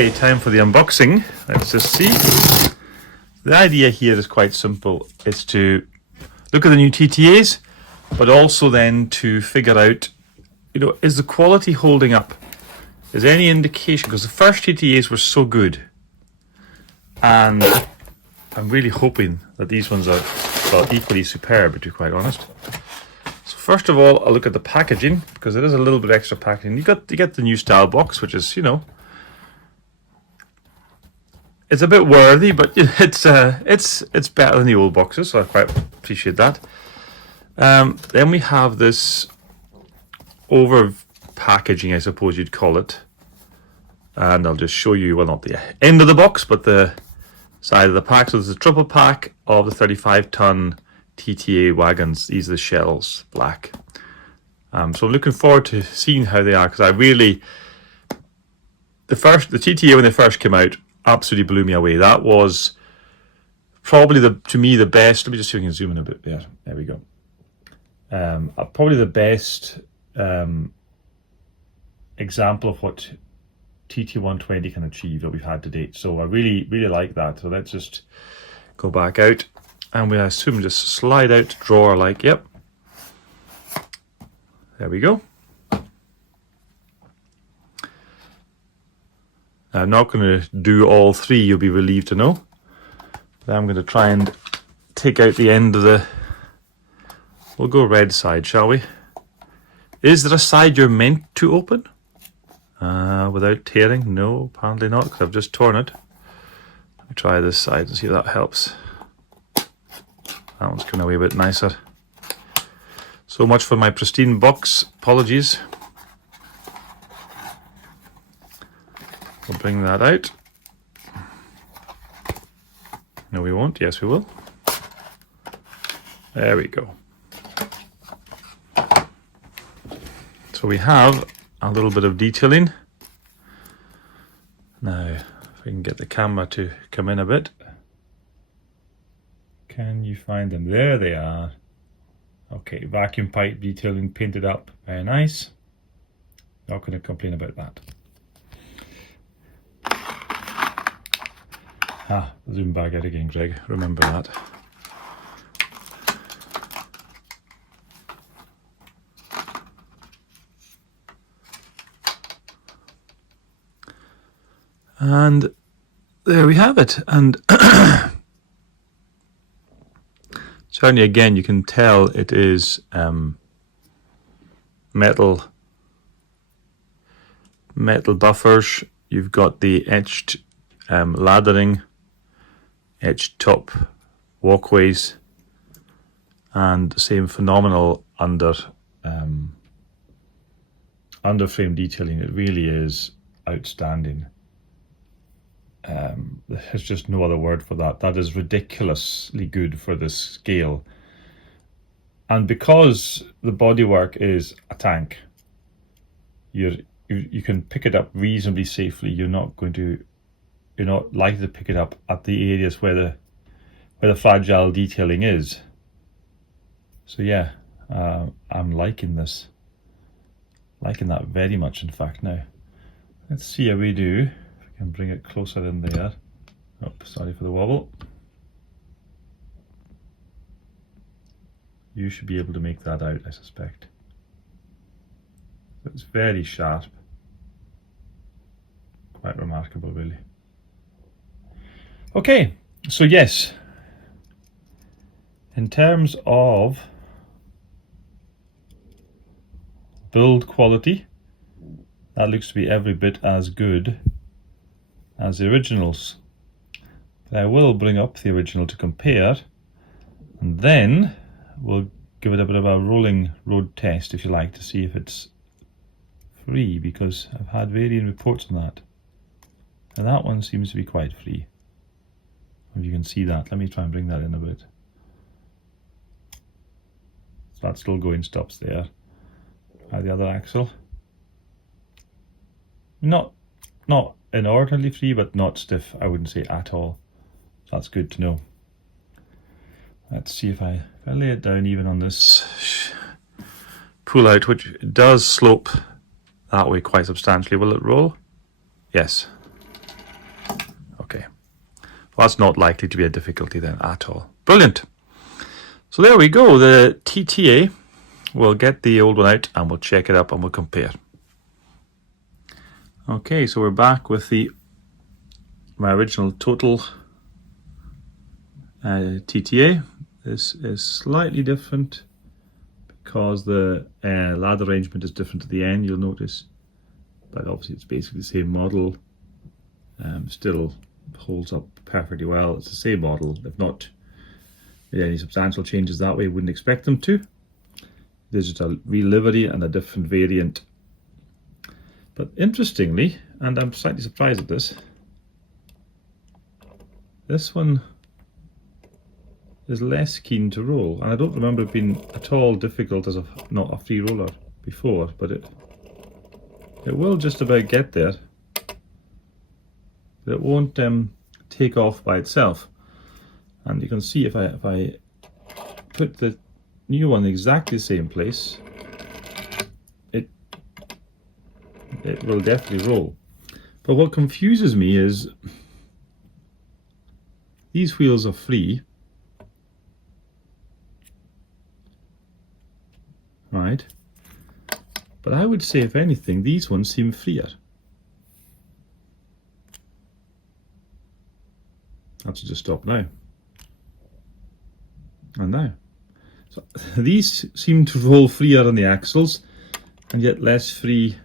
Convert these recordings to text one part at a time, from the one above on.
Okay, time for the unboxing. Let's just see. The idea here is quite simple. It's to look at the new TTAs, but also then to figure out, is the quality holding up? Is there any indication? Because the first TTAs were so good. And I'm really hoping that these ones are, well, equally superb, to be quite honest. So first of all, I'll look at the packaging, because there is a little bit extra packaging. You get the new style box, which is, it's a bit worthy, but it's better than the old boxes, so I quite appreciate that. Then we have this over packaging, I suppose you'd call it, and I'll just show you, well, not the end of the box, but the side of the pack. So there's a triple pack of the 35-ton TTA wagons. These are the shells, black. So I'm looking forward to seeing how they are, because I really, the TTA when they first came out absolutely blew me away. That was probably to me the best. Let me just see if we can zoom in a bit. There we go. Probably the best example of what TT120 can achieve that we've had to date. So I really like that. So let's just go back out, and we assume just slide out drawer like, yep. There we go. I'm not going to do all three, you'll be relieved to know. But I'm going to try and take out the end of the... We'll go red side, shall we? Is there a side you're meant to open? Without tearing? No, apparently not, because I've just torn it. Let me try this side and see if that helps. That one's coming away a bit nicer. So much for my pristine box. Apologies. We'll bring that out. No, we won't. Yes, we will. There we go. So we have a little bit of detailing. Now, if we can get the camera to come in a bit. Can you find them? There they are. Okay, vacuum pipe detailing painted up. Very nice. Not going to complain about that. Zoom back out again, Greg. Remember that. And there we have it. And certainly, again, you can tell it is metal buffers. You've got the etched laddering, etched top walkways, and the same phenomenal under frame detailing. It really is outstanding. There's just no other word for that. That is ridiculously good for this scale. And because the bodywork is a tank, you can pick it up reasonably safely. You're not likely to pick it up at the areas where the fragile detailing is. So yeah, I'm liking this. Liking that very much, in fact. Now, let's see how we do. If we can bring it closer in there. Oh, sorry for the wobble. You should be able to make that out, I suspect. It's very sharp. Quite remarkable, really. Okay, so yes, in terms of build quality, that looks to be every bit as good as the originals. But I will bring up the original to compare, and then we'll give it a bit of a rolling road test, if you like, to see if it's free, because I've had varying reports on that. And that one seems to be quite free. If you can see that, let me try and bring that in a bit. So that's still going, stops there. Try the other axle. Not inordinately free, but not stiff, I wouldn't say at all. So that's good to know. Let's see if I lay it down even on this pull out, which does slope that way quite substantially. Will it roll? Yes. that's not likely to be a difficulty then at all. Brilliant. So there we go, the TTA. We'll get the old one out and we'll check it up and we'll compare. Okay, so we're back with my original total TTA. This is slightly different because the ladder arrangement is different at the end, you'll notice. But obviously it's basically the same model. Still holds up perfectly well. It's the same model. They've not made any substantial changes that way. Wouldn't expect them to. There's just a real livery and a different variant. But interestingly, and I'm slightly surprised at this one is less keen to roll, and I don't remember it being at all difficult as not a free roller before, but it will just about get there. But it won't take off by itself. And you can see if I put the new one in exactly the same place, it will definitely roll. But what confuses me is these wheels are free, right? But I would say, if anything, these ones seem freer. I have to just stop now. And now. So these seem to roll freer on the axles and yet less free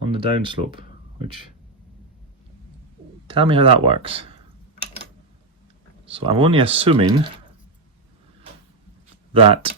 on the downslope, which, tell me how that works. So I'm only assuming that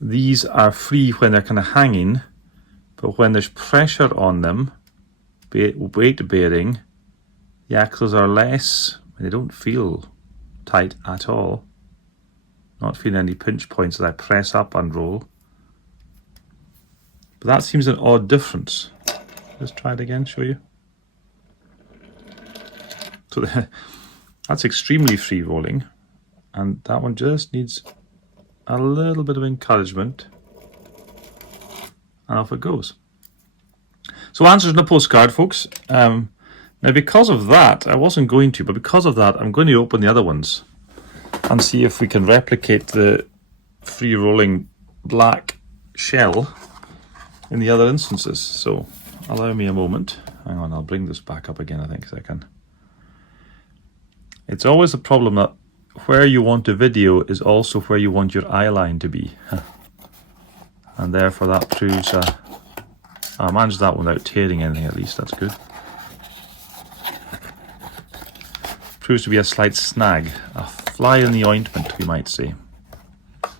these are free when they're kind of hanging, but when there's pressure on them, weight bearing, the axles are less, they don't feel tight at all. Not feeling any pinch points as I press up and roll. But that seems an odd difference. Let's try it again, show you. So that's extremely free rolling, and that one just needs a little bit of encouragement, and off it goes. So answers in a postcard, folks. Now because of that, I wasn't going to, but because of that, I'm going to open the other ones and see if we can replicate the free rolling black shell in the other instances. So allow me a moment. Hang on, I'll bring this back up again, I think, so I can. It's always a problem that where you want a video is also where you want your eye line to be. And therefore that proves, I managed that without tearing anything, at least, that's good. Proves to be a slight snag, a fly in the ointment, we might say. So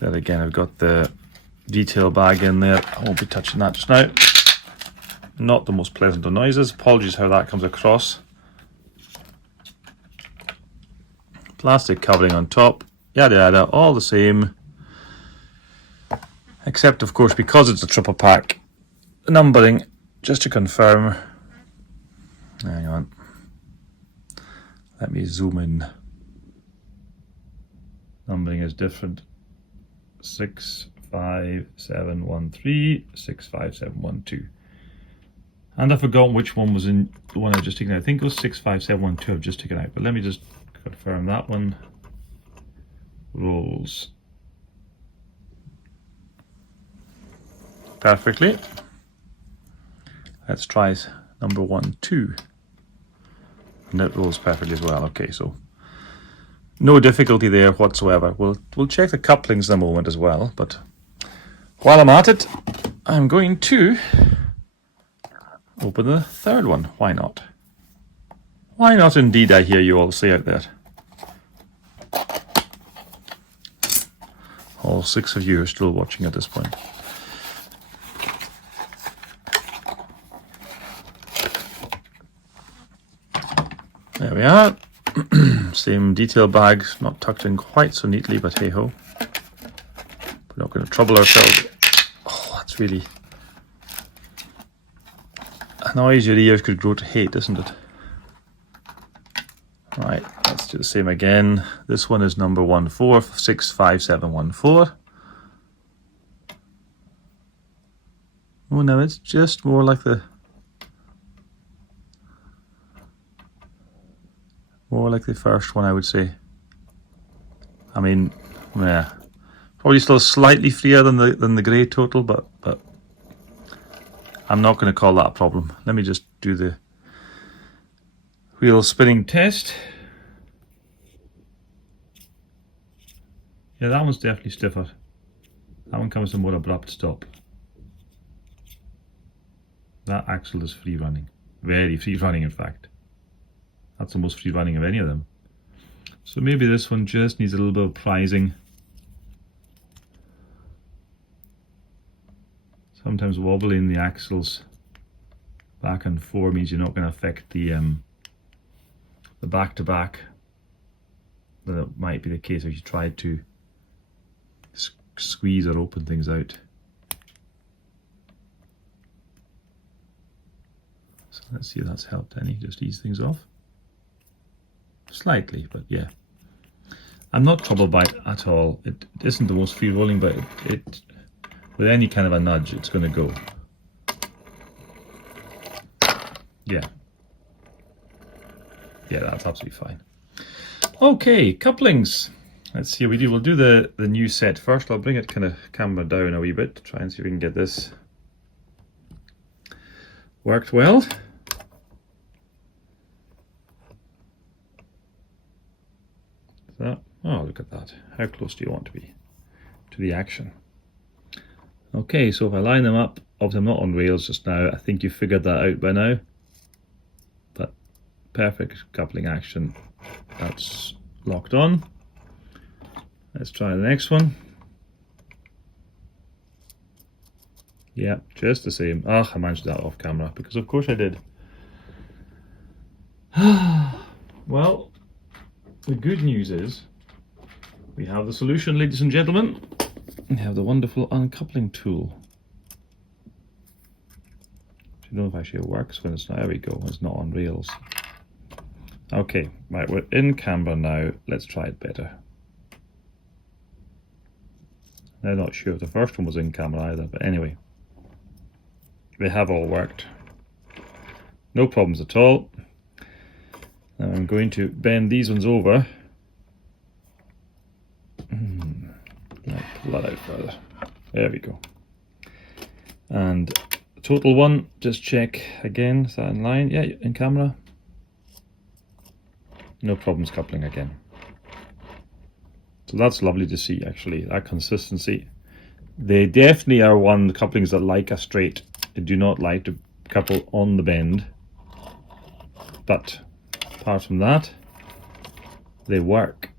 there again, I've got the detail bag in there. I won't be touching that just now. Not the most pleasant of noises. Apologies how that comes across. Plastic covering on top, yada yada, all the same. Except, of course, because it's a triple pack, the numbering, just to confirm. Hang on. Let me zoom in. Numbering is different. 65713, 65712. And I've forgotten which one was in the one I've just taken out. I think it was 65712 I've just taken out, but let me just confirm that one rolls perfectly. Let's try number 1, 2. And it rolls perfectly as well. Okay, so no difficulty there whatsoever. We'll check the couplings in a moment as well, but while I'm at it, I'm going to open the third one. Why not? Why not indeed, I hear you all say out there. All 6 of you are still watching at this point. There we are. Same detail bag, not tucked in quite so neatly, but hey ho. We're not going to trouble ourselves. Oh, that's really a noise your ears could grow to hate, isn't it? Right, let's do the same again. This one is number 14, 65714. Oh no, it's just more like the More like the first one, I would say. I mean, yeah, probably still slightly freer than the grey total, but I'm not going to call that a problem. Let me just do the wheel spinning test. Yeah, that one's definitely stiffer. That one comes to a more abrupt stop. That axle is free running. Very free running, in fact. That's the most free running of any of them. So maybe this one just needs a little bit of prizing. Sometimes wobbling the axles back and forth means you're not going to affect the back-to-back. That might be the case if you try to squeeze or open things out. So let's see if that's helped any. Just ease things off. Slightly, but yeah. I'm not troubled by it at all. It isn't the most free rolling, but it with any kind of a nudge, it's going to go. Yeah. Yeah, that's absolutely fine. Okay, couplings. Let's see how we do. We'll do the new set first. I'll bring it kind of camera down a wee bit to try and see if we can get this worked well. So, oh, look at that. How close do you want to be to the action? Okay, so if I line them up, obviously I'm not on rails just now. I think you figured that out by now. But perfect coupling action. That's locked on. Let's try the next one. Yeah, just the same. Ah, I managed that off camera because of course I did. Well, the good news is we have the solution, ladies and gentlemen. We have the wonderful uncoupling tool. I don't know if actually it works when it's not. There we go. It's not on rails. Okay, right, we're in camera now. Let's try it better. I'm not sure if the first one was in camera either, but anyway, they have all worked. No problems at all. Now I'm going to bend these ones over. Pull that out further. There we go. And the total one, just check again. Is that in line? Yeah, in camera. No problems coupling again. So that's lovely to see, actually, that consistency. They definitely are one of the couplings that like a straight. They do not like to couple on the bend. But apart from that, they work.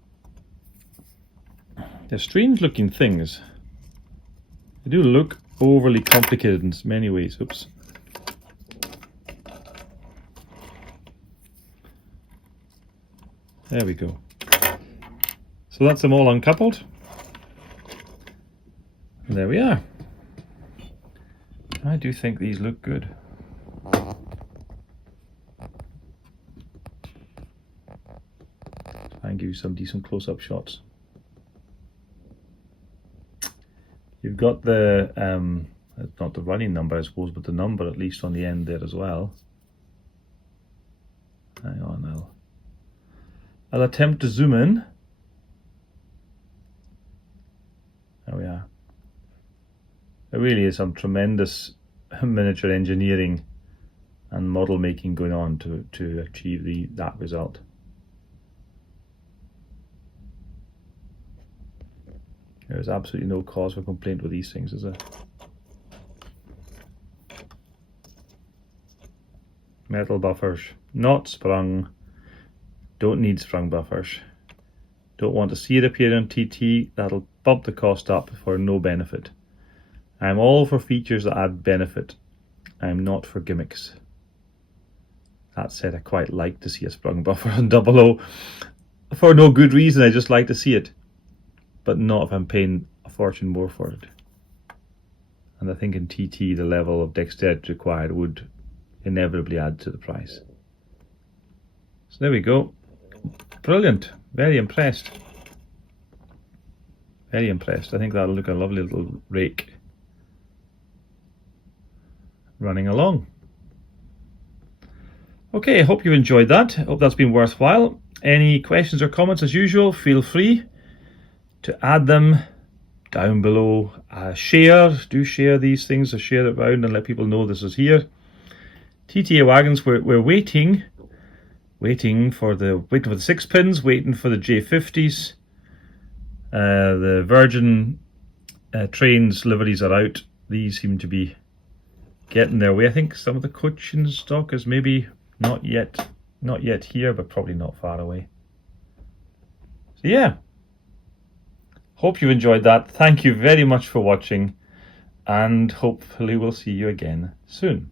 They're strange looking things. They do look overly complicated in many ways. Oops. There we go. So that's them all uncoupled. And there we are. I do think these look good. Try and give you some decent close-up shots. You've got the, not the running number I suppose, but the number at least on the end there as well. Hang on, I'll attempt to zoom in. There we are. There really is some tremendous miniature engineering and model making going on to achieve that result. There's absolutely no cause for complaint with these things, is there? Metal buffers, not sprung. Don't need sprung buffers. Don't want to see it appear on TT. That'll bump the cost up for no benefit. I'm all for features that add benefit. I'm not for gimmicks. That said, I quite like to see a sprung buffer on 00. For no good reason, I just like to see it. But not if I'm paying a fortune more for it. And I think in TT the level of dexterity required would inevitably add to the price. So there we go. Brilliant. Very impressed. Very impressed. I think that'll look a lovely little rake running along. Okay, I hope you enjoyed that. I hope that's been worthwhile. Any questions or comments, as usual, feel free to add them down below. Do share these things, or share it around and let people know this is here. TTA Wagons, we're waiting for the 6 pins, waiting for the J50s. The Virgin trains liveries are out. These seem to be getting their way. I think some of the coach in stock is maybe not yet here, but probably not far away. So yeah, hope you enjoyed that. Thank you very much for watching, and hopefully we'll see you again soon.